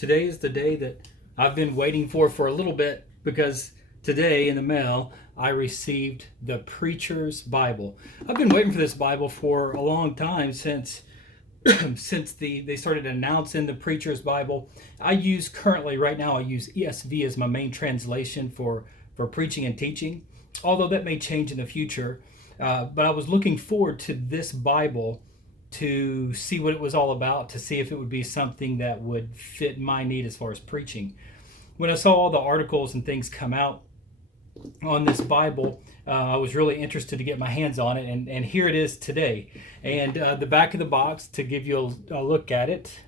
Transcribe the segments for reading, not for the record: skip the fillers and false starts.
Today is the day that I've been waiting for a little bit, because today in the mail I received the Preacher's Bible. I've been waiting for this Bible for a long time, since they started announcing the Preacher's Bible. I use ESV as my main translation for preaching and teaching, although that may change in the future. But I was looking forward to this Bible to see what it was all about, to see if it would be something that would fit my need as far as preaching. When I saw all the articles and things come out on this Bible, I was really interested to get my hands on it, and here it is today. And the back of the box, to give you a look at it,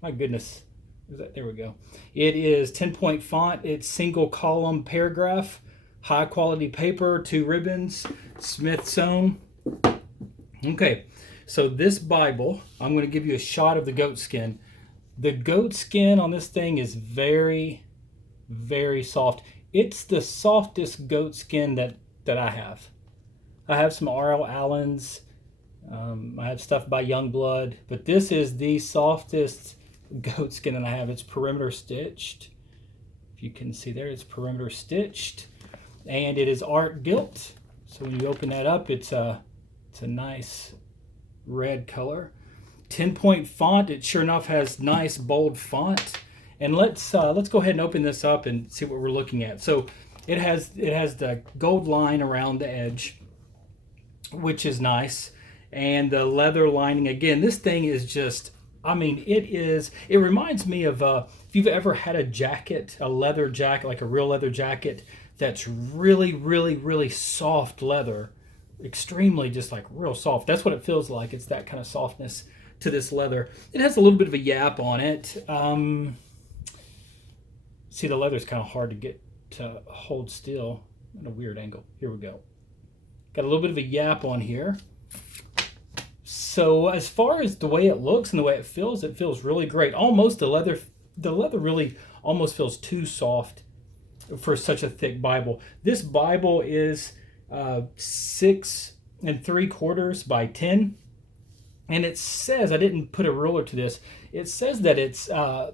my goodness, there we go. It is 10-point font, it's single column paragraph, high quality paper, 2 ribbons, Smith sewn. Okay, so this Bible, I'm going to give you a shot of the goat skin. The goat skin on this thing is very, very soft. It's the softest goat skin that I have. I have some R.L. Allen's. I have stuff by Youngblood, but this is the softest goat skin that I have. It's perimeter stitched. If you can see there, it's perimeter stitched, and it is art gilt. So when you open that up, it's a nice red color. 10-point font. It sure enough has nice bold font. And let's go ahead and open this up and see what we're looking at. So it has the gold line around the edge, which is nice, and the leather lining. Again, this thing is just, it reminds me of if you've ever had a leather jacket, like a real leather jacket that's really, really, really soft leather, extremely just like real soft. That's what it feels like. It's that kind of softness to this leather. It has a little bit of a yap on it. See, the leather's kind of hard to get to hold still at a weird angle. Here we go. Got a little bit of a yap on here. So as far as the way it looks and the way it feels really great. Almost the leather really almost feels too soft for such a thick Bible. This Bible is 6 3/4 by 10, and it says, I didn't put a ruler to this, it says that it's 1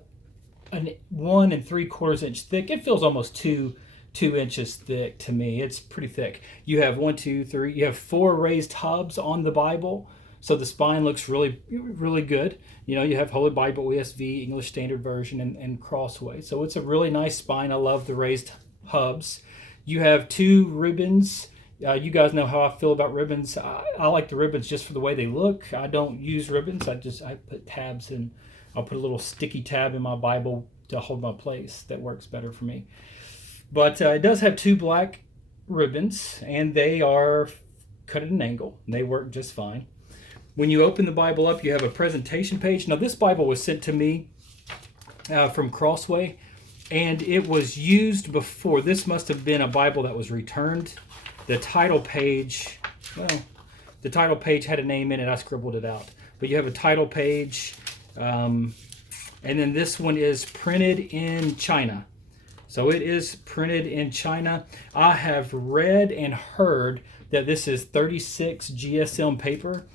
3/4 inch thick. It feels almost 2 inches thick to me. It's pretty thick. You have 1, 2, 3. You have 4 raised hubs on the Bible, so the spine looks really, really good. You know, you have Holy Bible, ESV, English Standard Version, and Crossway. So it's a really nice spine. I love the raised hubs. You have 2 ribbons. You guys know how I feel about ribbons. I like the ribbons just for the way they look. I don't use ribbons. I put tabs in. I'll put a little sticky tab in my Bible to hold my place. That works better for me. But it does have 2 black ribbons, and they are cut at an angle. They work just fine. When you open the Bible up, you have a presentation page. Now, this Bible was sent to me from Crossway, and it was used before. This must have been a Bible that was returned. The title page had a name in it. I scribbled it out. But you have a title page. And then this one is printed in China. So it is printed in China. I have read and heard that this is 36 GSM paper.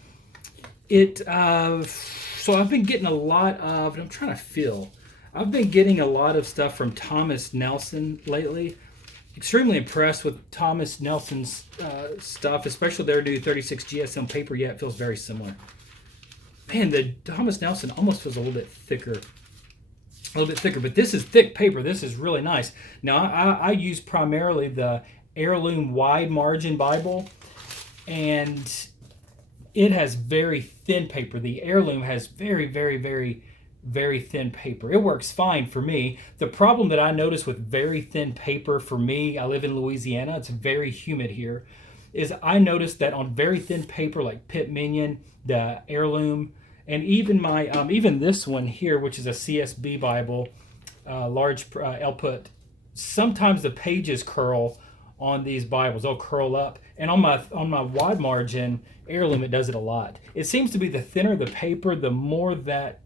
So I've been getting a lot of, and I'm trying to feel, I've been getting a lot of stuff from Thomas Nelson lately. Extremely impressed with Thomas Nelson's stuff, especially their new 36 GSM paper. Yeah, it feels very similar. Man, the Thomas Nelson almost feels a little bit thicker, but this is thick paper. This is really nice. Now, I use primarily the Heirloom Wide Margin Bible, and it has very thin paper. The Heirloom has very, very, very, very thin paper. It works fine for me. The problem that I notice with very thin paper for me, I live in Louisiana, it's very humid here, is I noticed that on very thin paper like Pitt Minion, the Heirloom, and even even this one here, which is a CSB Bible, large output, sometimes the pages curl on these Bibles. They'll curl up. And on my wide margin Heirloom, it does it a lot. It seems to be the thinner the paper, the more that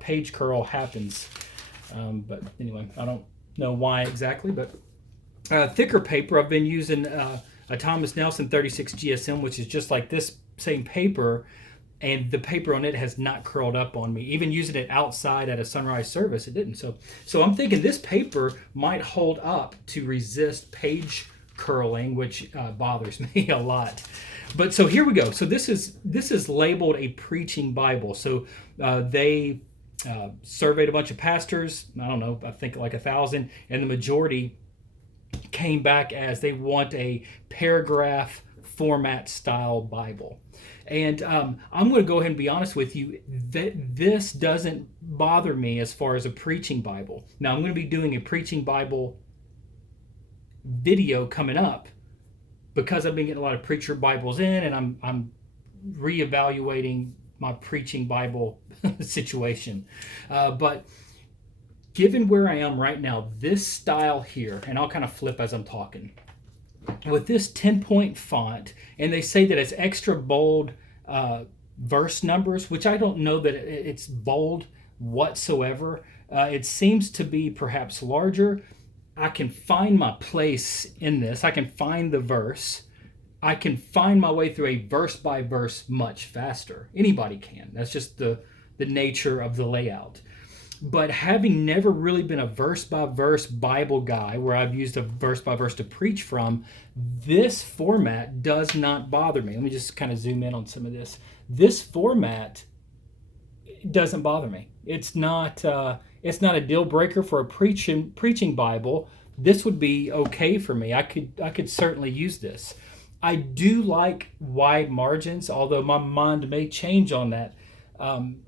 page curl happens. But anyway, I don't know why exactly, but thicker paper, I've been using a Thomas Nelson 36 GSM, which is just like this same paper, and the paper on it has not curled up on me. Even using it outside at a sunrise service, it didn't. So I'm thinking this paper might hold up to resist page curling, which bothers me a lot. But so here we go. So this is labeled a preaching Bible. So they surveyed a bunch of pastors. I don't know, I think like 1,000, and the majority came back as they want a paragraph format style Bible. And I'm going to go ahead and be honest with you that this doesn't bother me as far as a preaching Bible. Now I'm going to be doing a preaching Bible video coming up because I've been getting a lot of preacher Bibles in, and I'm reevaluating my preaching Bible situation. But given where I am right now, this style here, and I'll kind of flip as I'm talking, with this 10-point font, and they say that it's extra bold verse numbers, which I don't know that it's bold whatsoever. It seems to be perhaps larger. I can find my place in this. I can find the verse. I can find my way through a verse by verse much faster. Anybody can. That's just the nature of the layout. But having never really been a verse-by-verse Bible guy where I've used a verse-by-verse to preach from, this format does not bother me. Let me just kind of zoom in on some of this. This format doesn't bother me. It's not a deal breaker for a preaching Bible. This would be okay for me. I could certainly use this. I do like wide margins, although my mind may change on that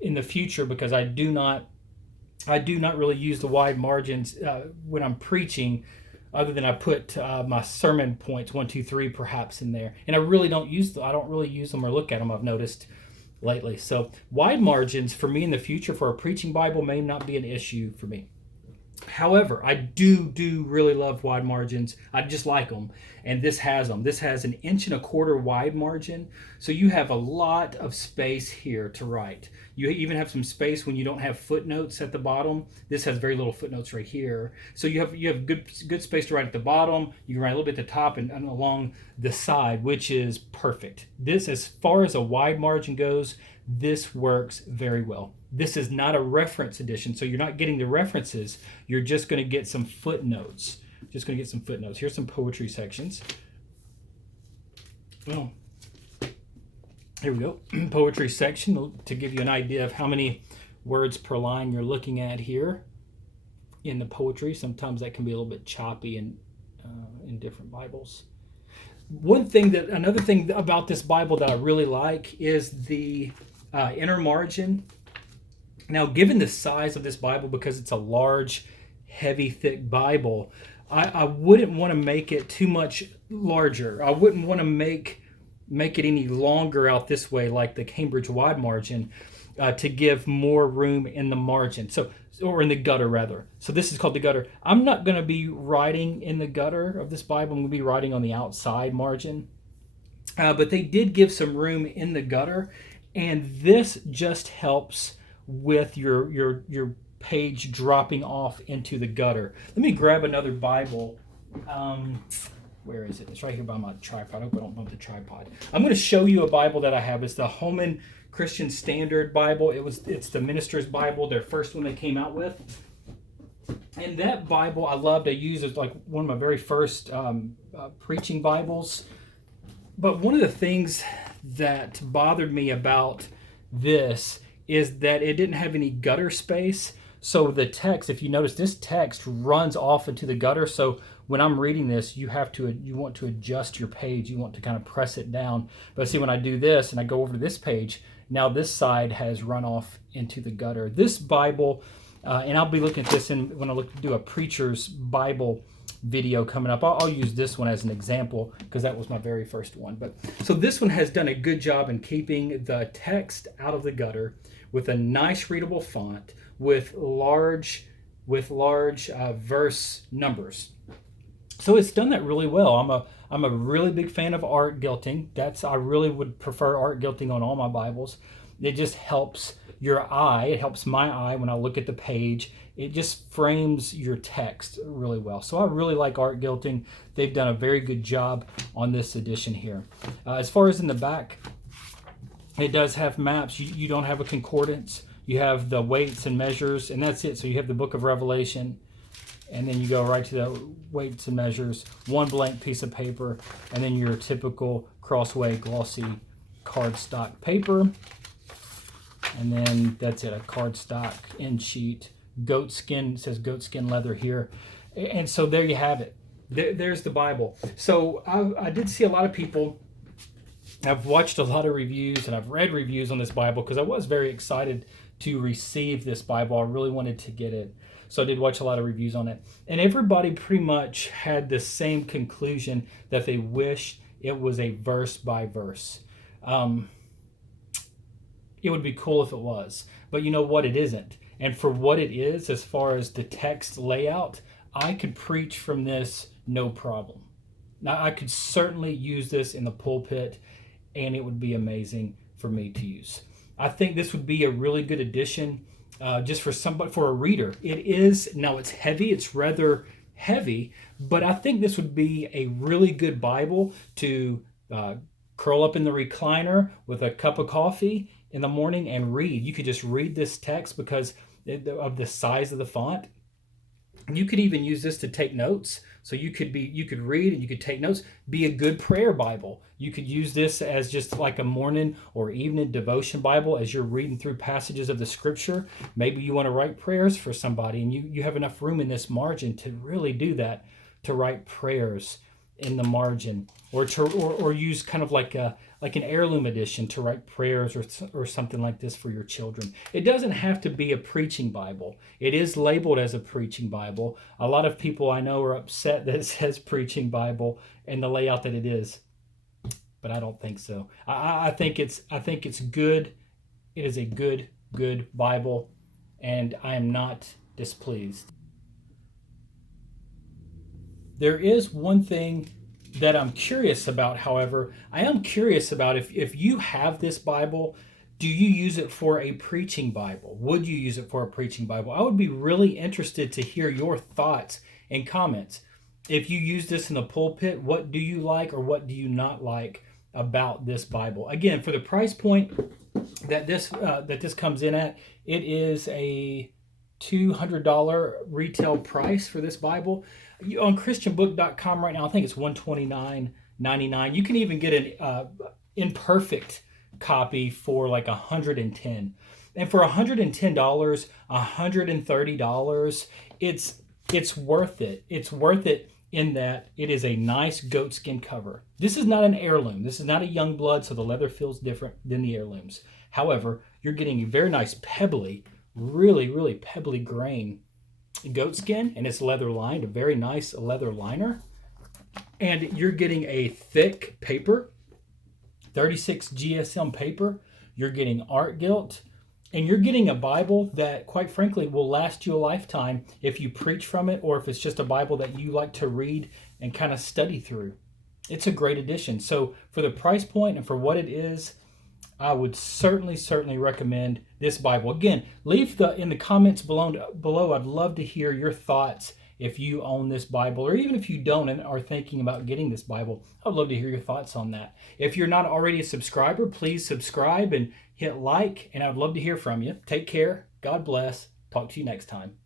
in the future, because I do not really use the wide margins when I'm preaching, other than I put my sermon points 1, 2, 3 perhaps in there, and I don't really use them or look at them, I've noticed lately. So wide margins for me in the future for a preaching Bible may not be an issue for me. However, I do really love wide margins. I just like them, and this has them. This has 1.25 inches wide margin, so you have a lot of space here to write. You even have some space when you don't have footnotes at the bottom. This has very little footnotes right here, so you have good space to write at the bottom. You can write a little bit at the top and along the side, which is perfect. This, as far as a wide margin goes, this works very well. This is not a reference edition, so you're not getting the references. You're just going to get some footnotes. Here's some poetry sections. Well, here we go. Poetry section to give you an idea of how many words per line you're looking at here in the poetry. Sometimes that can be a little bit choppy in different Bibles. Another thing about this Bible that I really like is the inner margin. Now, given the size of this Bible, because it's a large, heavy, thick Bible, I wouldn't want to make it too much larger. I wouldn't want to make it any longer out this way, like the Cambridge wide margin, to give more room in the margin. Or in the gutter, rather. So this is called the gutter. I'm not going to be writing in the gutter of this Bible. I'm going to be writing on the outside margin. But they did give some room in the gutter, and this just helps with your page dropping off into the gutter. Let me grab another Bible. Where is it? It's right here by my tripod. I hope I don't bump the tripod. I'm going to show you a Bible that I have. It's the Holman Christian Standard Bible. It's the Minister's Bible, their first one they came out with. And that Bible I love to use as like one of my very first preaching Bibles. But one of the things that bothered me about this is that it didn't have any gutter space. So the text, if you notice, this text runs off into the gutter. So when I'm reading this, you want to adjust your page. You want to kind of press it down. But see, when I do this and I go over to this page, now this side has run off into the gutter. This Bible, and I'll be looking at this when I do a preacher's Bible video coming up. I'll use this one as an example because that was my very first one. But so this one has done a good job in keeping the text out of the gutter with a nice readable font with large verse numbers. So it's done that really well. I'm a really big fan of art gilting. I really would prefer art gilting on all my Bibles. It just helps your eye. It helps my eye when I look at the page. It just frames your text really well. So I really like art gilting. They've done a very good job on this edition here. As far as in the back, It does have maps. You don't have a concordance. You have the weights and measures, and that's it. So you have the book of Revelation, and then you go right to the weights and measures, one blank piece of paper, and then your typical Crossway glossy cardstock paper. And then that's it, a cardstock end sheet. Goat skin, it says goat skin leather here. And so there you have it. There's the Bible. So I did see a lot of people. I've watched a lot of reviews and I've read reviews on this Bible because I was very excited to receive this Bible. I really wanted to get it. So I did watch a lot of reviews on it. And everybody pretty much had the same conclusion, that they wished it was a verse by verse. It would be cool if it was. But you know what? It isn't. And for what it is, as far as the text layout, I could preach from this no problem. Now, I could certainly use this in the pulpit, and it would be amazing for me to use. I think this would be a really good addition just for somebody, for a reader. It is, now it's heavy, it's rather heavy, but I think this would be a really good Bible to curl up in the recliner with a cup of coffee in the morning and read. You could just read this text because of the size of the font. You could even use this to take notes. So you could read and you could take notes. Be a good prayer Bible. You could use this as just like a morning or evening devotion Bible as you're reading through passages of the scripture. Maybe you want to write prayers for somebody, and you have enough room in this margin to really do that, to write prayers in the margin, or use kind of like an heirloom edition to write prayers or something like this for your children. It doesn't have to be a preaching Bible. It is labeled as a preaching Bible. A lot of people I know are upset that it says preaching Bible and the layout that it is, but I don't think so. I think it's good. It is a good Bible, and I am not displeased. There is one thing that I'm curious about, however. I am curious about if you have this Bible, do you use it for a preaching Bible? Would you use it for a preaching Bible? I would be really interested to hear your thoughts and comments. If you use this in the pulpit, what do you like or what do you not like about this Bible? Again, for the price point that this comes in at, it is a $200 retail price for this Bible. On christianbook.com right now, I think it's $129.99. You can even get an imperfect copy for like $110. And for $110, $130, it's worth it. It's worth it in that it is a nice goatskin cover. This is not an heirloom. This is not a young blood, so the leather feels different than the heirlooms. However, you're getting a very nice pebbly, really pebbly grain goatskin, and it's leather lined, a very nice leather liner. And you're getting a thick paper, 36 GSM paper. You're getting art gilt, and you're getting a Bible that, quite frankly, will last you a lifetime if you preach from it, or if it's just a Bible that you like to read and kind of study through. It's a great addition. So for the price point and for what it is, I would certainly recommend this Bible. Again, leave in the comments below. I'd love to hear your thoughts if you own this Bible, or even if you don't and are thinking about getting this Bible. I'd love to hear your thoughts on that. If you're not already a subscriber, please subscribe and hit like, and I'd love to hear from you. Take care. God bless. Talk to you next time.